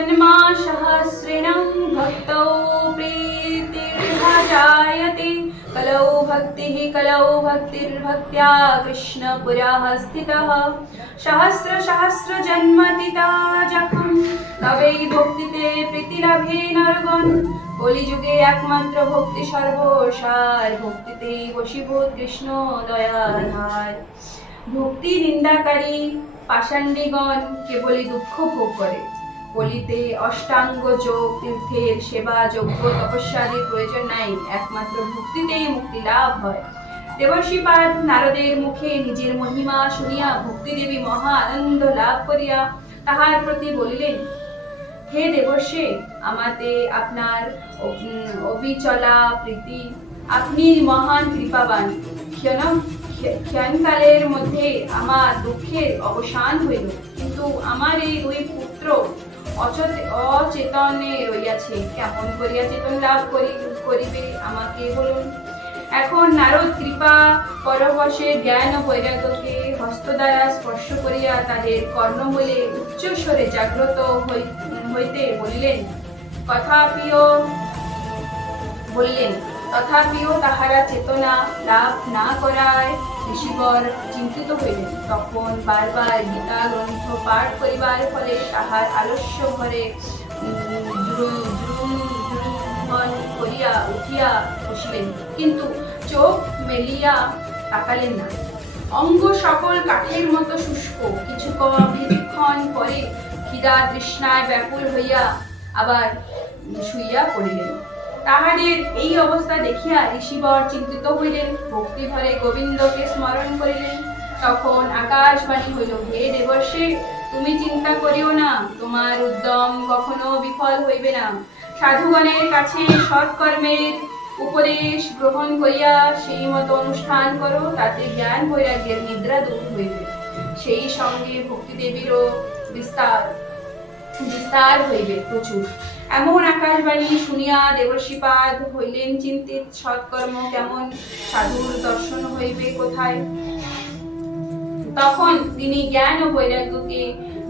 जन्मा सहस्रिणं भक्तौ प्रीतिर्जायते कलौ भक्तिः कलौ भक्तिर्भक्त्या कृष्णपुरः स्थितः सहस्र सहस्र जन्मतिता যখন তবেই ভক্তিতে প্রীতি লাভে নরগণ কলিযুগে একমাত্র ভক্তি সর্বসার ভক্তিতেই বশীভূত কৃষ্ণ দয়াধার ভক্তি নিন্দাকারী পাষাণ্ডীগণ কেবলই দুঃখ ভোগ করে কলিতে অষ্টাঙ্গ যোগ তীর্থের সেবা যজ্ঞ তপস্যাদের প্রয়োজন নাই একমাত্র ভক্তিতেই মুক্তি লাভ হয় দেবর্ষিপাদ নারদের মুখে নিজের মহিমা শুনিয়া ভক্তি দেবী মহা আনন্দ লাভ করিয়া তাহার প্রতি বলিলেন হে দেবর্ষে আমাতে আপনার অবিচলা প্রীতি আপনি মহান কৃপাবান ক্ষণকালের মধ্যে আমার দুঃখের অবসান হইল কিন্তু আমার এই দুই পুত্র অচেতনে রইয়াছে কেমন করিয়া চেতন লাভ করিবে আমাকে বলুন এখন নারদ কৃপা পরবশে জ্ঞান ও বৈরাগ্যকে হস্ত দ্বারা স্পর্শ করিয়া তাদের কর্ণমূলে উচ্চস্বরে জাগ্রত হইতে বলিলেন তথাপিও তাহারা চেতনা লাভ না করায় ঋষিবর চিন্তিত হইলেন তখন বারবার গীতা গ্রন্থ পাঠ করিবার ফলে তাহার আলস্য ঘরে করিয়া উঠিয়া বসিলেন কিন্তু চোখ মেলিয়া তাকালেন না অঙ্গ সকল কাঠের মতো শুষ্ক কিছুক্ষণ পরে ক্ষুধা তৃষ্ণায় ব্যাকুল হইয়া আবার শুইয়া পড়িলেন তাহাদের এই অবস্থা দেখিয়া ঋষিবর চিন্তিত হইলেন ভক্তি ভরে গোবিন্দকে স্মরণ করিলেন তখন আকাশবাণী হইল হে দেবর্ষে তুমি চিন্তা করিও না তোমার উদ্যম কখনো বিফল হইবে না সাধুগণের কাছে সৎকর্মের উপদেশ গ্রহণ করিয়া সেই মতো অনুষ্ঠান করো তাতে জ্ঞান বৈরাগ্যের নিদ্রা দূর হইবে সেই সঙ্গে ভক্তি দেবীরও বিস্তার হইবে প্রচুর এমন আকাশবাণী শুনিয়া দেবর্ষিপাদ হইলেন চিন্তিত সৎকর্ম কেমন সাধুর দর্শন হইবে কোথায় তখন তিনি জ্ঞান ও বৈরাগ্যকে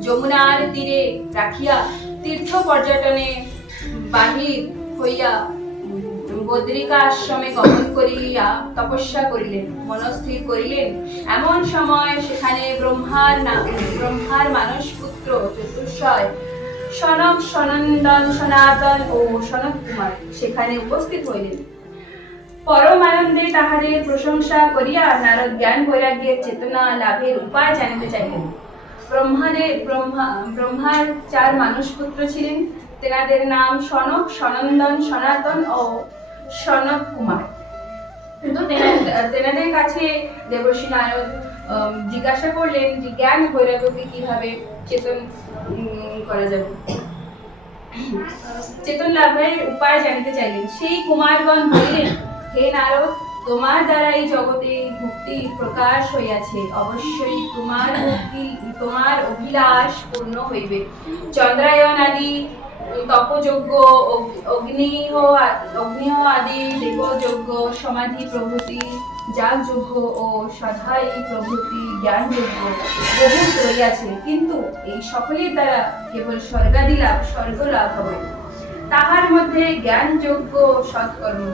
যমুনার তীরে রাখিয়া তীর্থ পর্যটনে বাহির হইয়া বদ্রিকা আশ্রমে গমন করিয়া তপস্যা করিলেন মনস্থির করিলেন এমন সময় সেখানে ব্রহ্মার মানস পুত্র চতুর্শয় সনক সনন্দন সনাতন ও সনক কুমার সেখানে উপস্থিত হইলেন পরম আনন্দে তাহাদের প্রশংসা করিয়া নারদ জ্ঞান বৈরাগ্যের চেতনা লাভের উপায় জানিতে চাইলেন ব্রহ্মার 4 মানস পুত্র ছিলেন তেনাদের নাম সনক সনন্দন সনাতন ও সনক কুমার কিন্তু তেনাদের কাছে দেবর্ষি নারদ জিজ্ঞাসা করলেন যে জ্ঞান বৈরাগ্যকে কিভাবে চেতন করা যাবে চেতন লাভের উপায় জানিতে চাইলেন সেই কুমারগণ বললেন হে নারদ তোমার দ্বারা এই জগতে ভক্তি প্রকাশ হইয়াছে অবশ্যই তোমার অভিলাষ পূর্ণ হইবে চন্দ্রায়ন আদি তপযজ্ঞ অগ্নিহ আদি দেবযজ্ঞ সমাধি প্রভৃতি যাগযজ্ঞ ও সধাই প্রভৃতি জ্ঞানযজ্ঞ বহু রইয়াছে কিন্তু এই সকলের দ্বারা কেবল স্বর্গ লাভ হবে তাহার মধ্যে জ্ঞানযজ্ঞ সৎকর্ম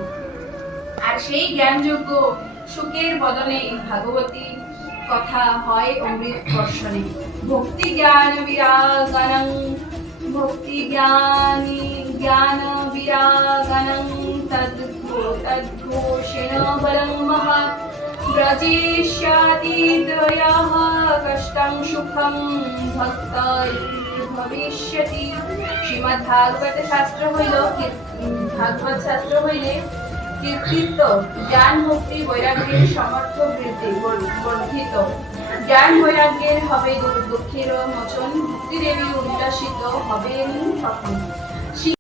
আর সেই জ্ঞানযজ্ঞ সুখের বদনে ভাগবতী কথা হয় অমৃত বর্ষণে ভক্তি জ্ঞান বিরাগানং তদ্ঘোষেণ বলং মহৎ ব্রজেষ্যাতি ত্রয়ঃ কষ্টং সুখং ভবিষ্যতি শ্রীমদ্ ভাগবত শাস্ত্র হইলে কীর্তিত জ্ঞান ভক্তি বৈরাগ্যের সমর্থ বর্ধিত জ্ঞান বৈরাগ্যের হবে দুঃখের মোচন ভক্তি দেবী উল্লাসিত হবেন তখন